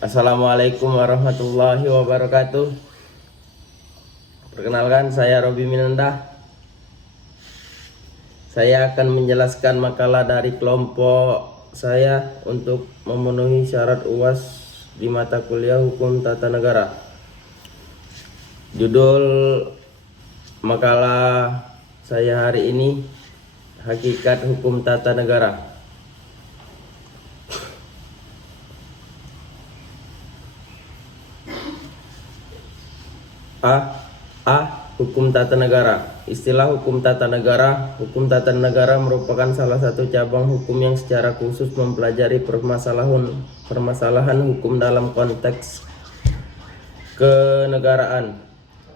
Assalamualaikum warahmatullahi wabarakatuh. Perkenalkan, saya Robi Minendah. Saya akan menjelaskan makalah dari kelompok saya untuk memenuhi syarat UAS di mata kuliah Hukum Tata Negara. Judul makalah saya hari ini, Hakikat Hukum Tata Negara. Hukum tata negara. Istilah hukum tata negara. Hukum tata negara merupakan salah satu cabang hukum yang secara khusus mempelajari permasalahan hukum dalam konteks kenegaraan.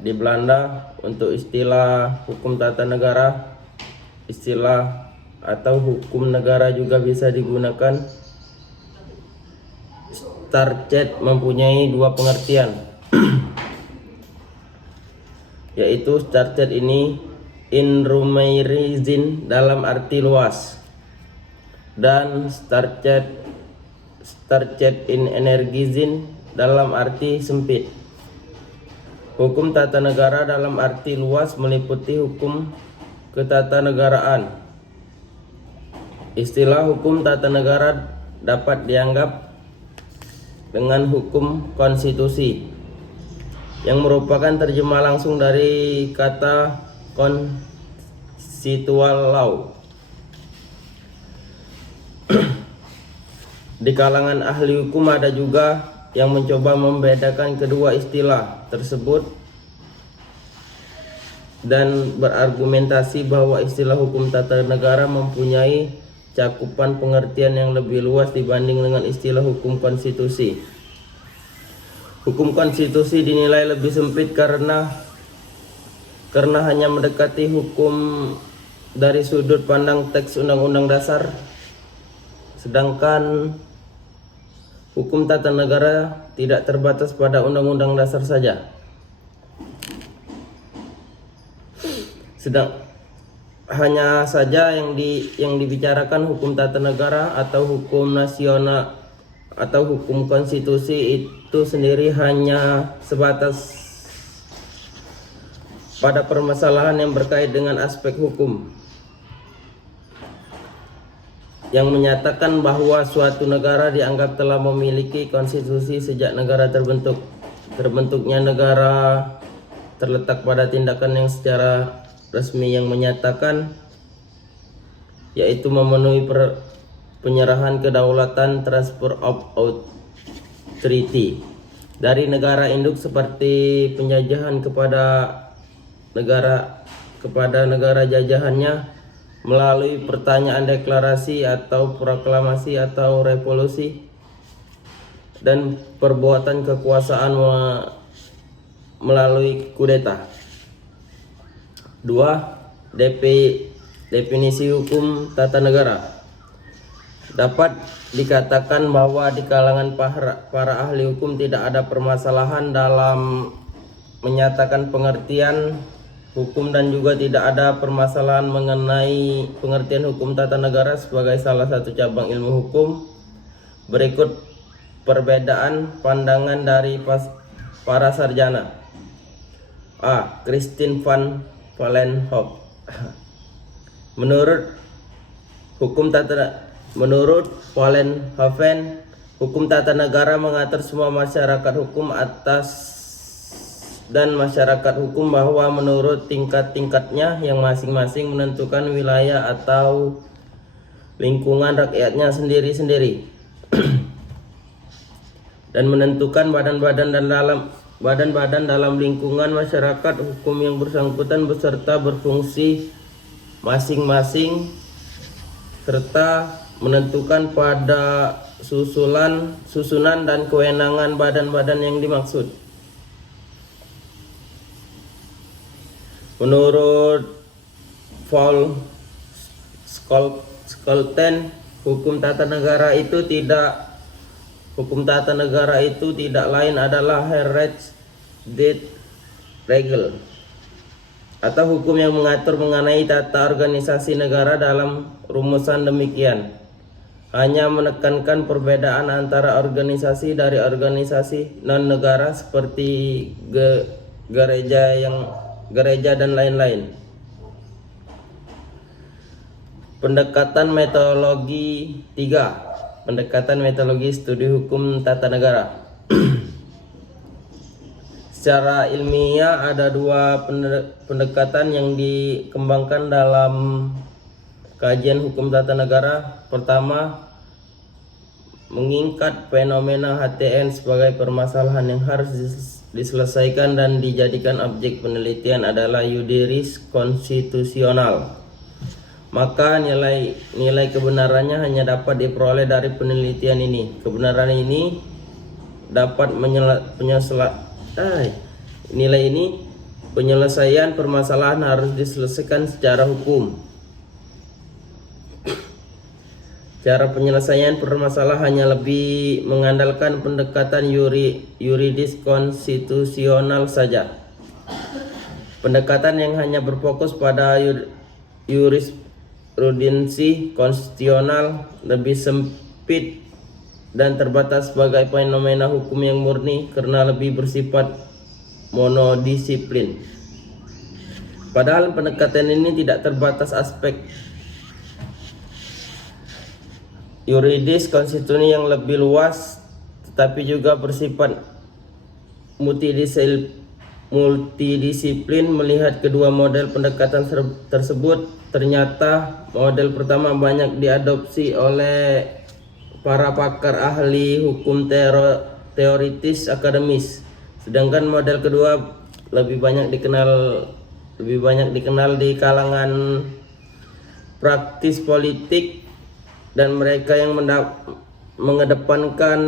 Di Belanda, untuk istilah hukum tata negara, istilah atau hukum negara juga bisa digunakan. Starchet mempunyai dua pengertian, yaitu starchet ini in Rumerizin dalam arti luas, dan starchet in Energizin dalam arti sempit. Hukum tata negara dalam arti luas meliputi hukum ketatanegaraan. Istilah hukum tata negara dapat dianggap dengan hukum konstitusi, yang merupakan terjemah langsung dari kata constitutional law. Di kalangan ahli hukum ada juga yang mencoba membedakan kedua istilah tersebut dan berargumentasi bahwa istilah hukum tata negara mempunyai cakupan pengertian yang lebih luas dibanding dengan istilah hukum konstitusi. Hukum konstitusi dinilai lebih sempit karena hanya mendekati hukum dari sudut pandang teks Undang-Undang Dasar, sedangkan hukum tata negara tidak terbatas pada Undang-Undang Dasar saja. Hanya saja yang dibicarakan hukum tata negara atau hukum nasional atau hukum konstitusi itu sendiri hanya sebatas pada permasalahan yang berkait dengan aspek hukum, yang menyatakan bahwa suatu negara dianggap telah memiliki konstitusi sejak negara terbentuk. Terbentuknya negara terletak pada tindakan yang secara resmi yang menyatakan, yaitu memenuhi penyerahan kedaulatan transfer of authority dari negara induk seperti penjajahan kepada negara jajahannya melalui pertanyaan deklarasi atau proklamasi atau revolusi, dan perbuatan kekuasaan melalui kudeta. 2. Definisi hukum tata negara. Dapat dikatakan bahwa di kalangan para ahli hukum tidak ada permasalahan dalam menyatakan pengertian hukum, dan juga tidak ada permasalahan mengenai pengertian hukum tata negara sebagai salah satu cabang ilmu hukum. Berikut perbedaan pandangan dari para sarjana. Christine van Vollenhoven. Menurut Vollenhoven, hukum tata negara mengatur semua masyarakat hukum atas dan masyarakat hukum bahwa menurut tingkat-tingkatnya yang masing-masing menentukan wilayah atau lingkungan rakyatnya sendiri-sendiri dan menentukan badan-badan dalam lingkungan masyarakat hukum yang bersangkutan beserta berfungsi masing-masing, serta menentukan pada susunan dan kewenangan badan-badan yang dimaksud. Menurut Paul Scholten, hukum tata negara itu tidak lain adalah Rechtsregel atau hukum yang mengatur mengenai tata organisasi negara. Dalam rumusan demikian, hanya menekankan perbedaan antara organisasi dari organisasi non-negara seperti gereja dan lain-lain. Pendekatan metodologi 3. Pendekatan metodologi studi hukum tata negara. Secara ilmiah ada dua pendekatan yang dikembangkan dalam kajian hukum tata negara. Pertama, mengikat fenomena HTN sebagai permasalahan yang harus diselesaikan dan dijadikan objek penelitian adalah yudiris konstitusional. Maka nilai kebenarannya hanya dapat diperoleh dari penelitian ini. Kebenaran ini dapat penyelesaian permasalahan harus diselesaikan secara hukum. Cara penyelesaian permasalahan hanya lebih mengandalkan pendekatan yuridis konstitusional saja. Pendekatan yang hanya berfokus pada jurisprudensi konstitusional lebih sempit dan terbatas sebagai fenomena hukum yang murni karena lebih bersifat monodisiplin. Padahal pendekatan ini tidak terbatas aspek yuridis konstitusi yang lebih luas, tetapi juga bersifat multidisiplin. Melihat kedua model pendekatan tersebut, ternyata model pertama banyak diadopsi oleh para pakar ahli hukum teoritis akademis, sedangkan model kedua lebih banyak dikenal di kalangan praktis politik dan mereka yang mengedepankan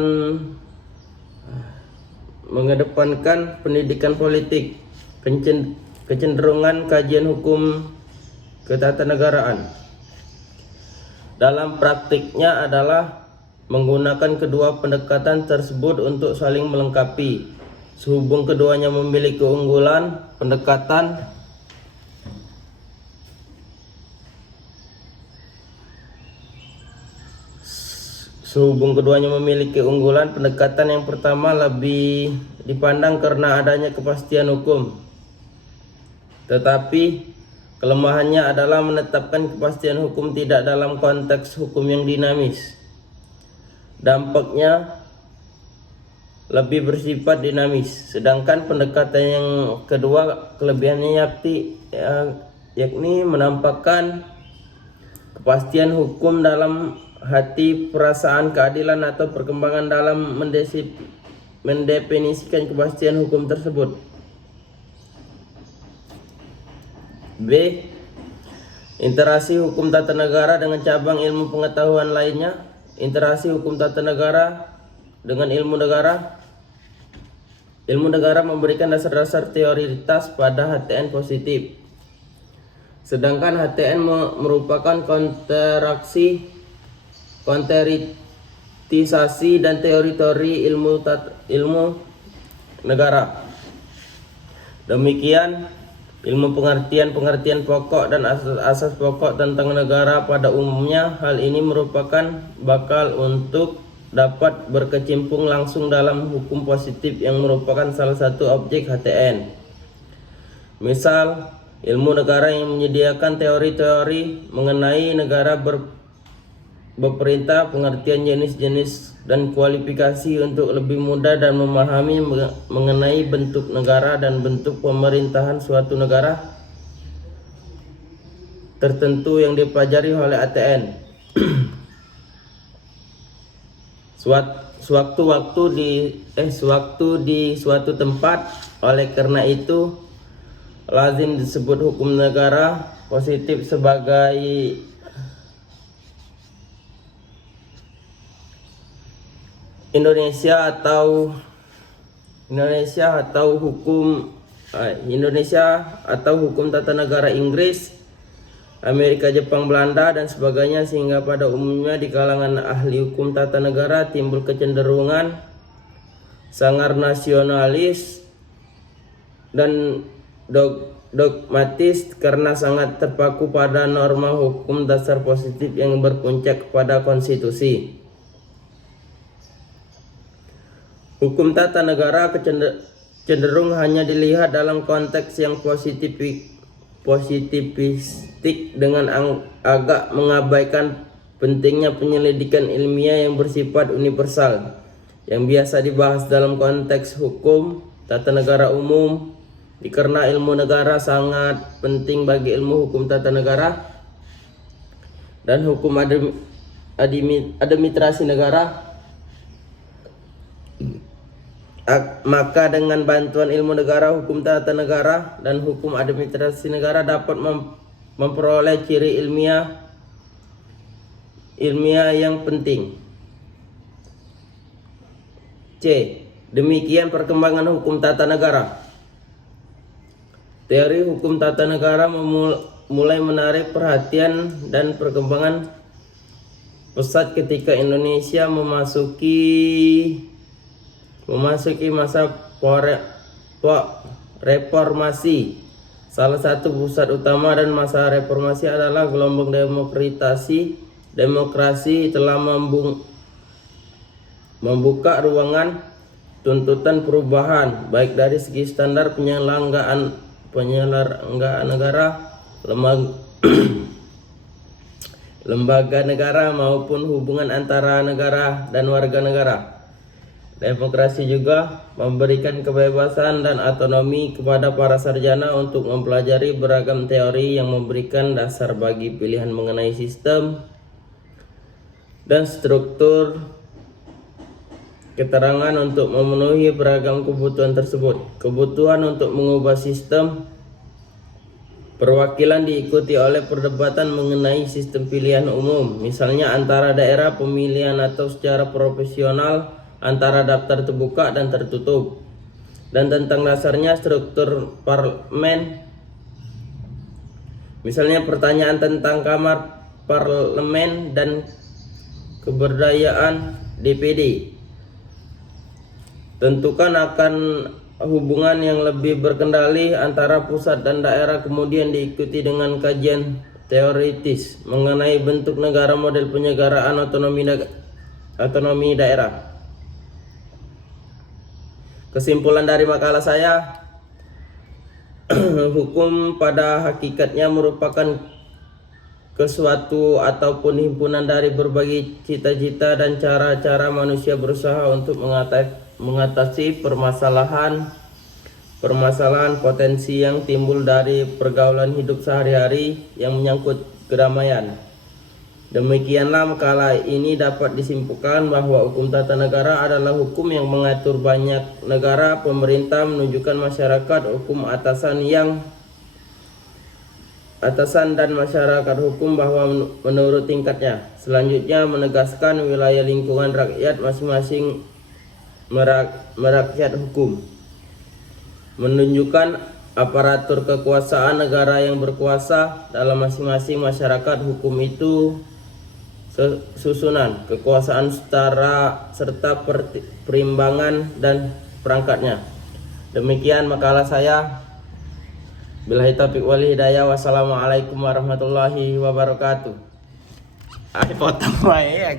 pendidikan politik. Kecenderungan kajian hukum ketatanegaraan dalam praktiknya adalah menggunakan kedua pendekatan tersebut untuk saling melengkapi. Sehubung keduanya memiliki keunggulan, pendekatan yang pertama lebih dipandang karena adanya kepastian hukum. Tetapi kelemahannya adalah menetapkan kepastian hukum tidak dalam konteks hukum yang dinamis. Dampaknya lebih bersifat dinamis. Sedangkan pendekatan yang kedua kelebihannya yakni menampakkan kepastian hukum dalam hati perasaan keadilan atau perkembangan dalam mendefinisikan kepastian hukum tersebut. B. Interaksi hukum tata negara dengan cabang ilmu pengetahuan lainnya. Interaksi hukum tata negara dengan ilmu negara. Ilmu negara memberikan dasar-dasar teoritas pada HTN positif, sedangkan HTN merupakan konteritisasi dan teori-teori ilmu negara. Demikian ilmu pengertian pokok dan asas pokok tentang negara pada umumnya. Hal ini merupakan bakal untuk dapat berkecimpung langsung dalam hukum positif yang merupakan salah satu objek HTN. Misal, ilmu negara yang menyediakan teori-teori mengenai negara berperintah, pengertian jenis-jenis dan kualifikasi untuk lebih mudah dan memahami mengenai bentuk negara dan bentuk pemerintahan suatu negara tertentu yang dipelajari oleh ATN. Sewaktu di suatu tempat. Oleh karena itu lazim disebut hukum negara positif sebagai Indonesia atau hukum tata negara Inggris, Amerika, Jepang, Belanda dan sebagainya, sehingga pada umumnya di kalangan ahli hukum tata negara timbul kecenderungan sangar nasionalis dan dogmatis karena sangat terpaku pada norma hukum dasar positif yang berpuncak kepada konstitusi. Hukum tata negara cenderung hanya dilihat dalam konteks yang positivistik dengan agak mengabaikan pentingnya penyelidikan ilmiah yang bersifat universal yang biasa dibahas dalam konteks hukum tata negara umum. Karena ilmu negara sangat penting bagi ilmu hukum tata negara dan hukum administrasi negara, maka dengan bantuan ilmu negara, hukum tata negara, dan hukum administrasi negara dapat memperoleh ciri ilmiah yang penting. C. Demikian perkembangan hukum tata negara. Teori hukum tata negara mulai menarik perhatian dan perkembangan pesat ketika Indonesia memasuki masa reformasi. Salah satu pusat utama dan masa reformasi adalah gelombang demokrasi telah membuka ruangan tuntutan perubahan baik dari segi standar penyelenggaraan negara, lembaga negara maupun hubungan antara negara dan warga negara. Demokrasi juga memberikan kebebasan dan otonomi kepada para sarjana untuk mempelajari beragam teori yang memberikan dasar bagi pilihan mengenai sistem dan struktur keterangan untuk memenuhi beragam kebutuhan tersebut. Kebutuhan untuk mengubah sistem perwakilan diikuti oleh perdebatan mengenai sistem pilihan umum, misalnya antara daerah pemilihan atau secara proporsional, antara daftar terbuka dan tertutup, dan tentang dasarnya struktur parlemen, misalnya pertanyaan tentang kamar parlemen dan keberdayaan DPD. Tentukan akan hubungan yang lebih berkendali antara pusat dan daerah, kemudian diikuti dengan kajian teoritis mengenai bentuk negara, model penyelenggaraan otonomi daerah. Kesimpulan dari makalah saya, hukum pada hakikatnya merupakan kesuatu ataupun himpunan dari berbagai cita-cita dan cara-cara manusia berusaha untuk mengatasi permasalahan potensi yang timbul dari pergaulan hidup sehari-hari yang menyangkut keramaian. Demikianlah makalah ini dapat disimpulkan bahwa hukum tata negara adalah hukum yang mengatur banyak negara, pemerintah menunjukkan masyarakat, hukum atasan dan masyarakat hukum bahwa menurut tingkatnya. Selanjutnya menegaskan wilayah lingkungan rakyat masing-masing merakyat hukum, menunjukkan aparatur kekuasaan negara yang berkuasa dalam masing-masing masyarakat hukum itu, susunan kekuasaan serta perimbangan dan perangkatnya. Demikian makalah saya. Billahi taufiq wal hidayah. Wassalamualaikum warahmatullahi wabarakatuh. Potong wae ya,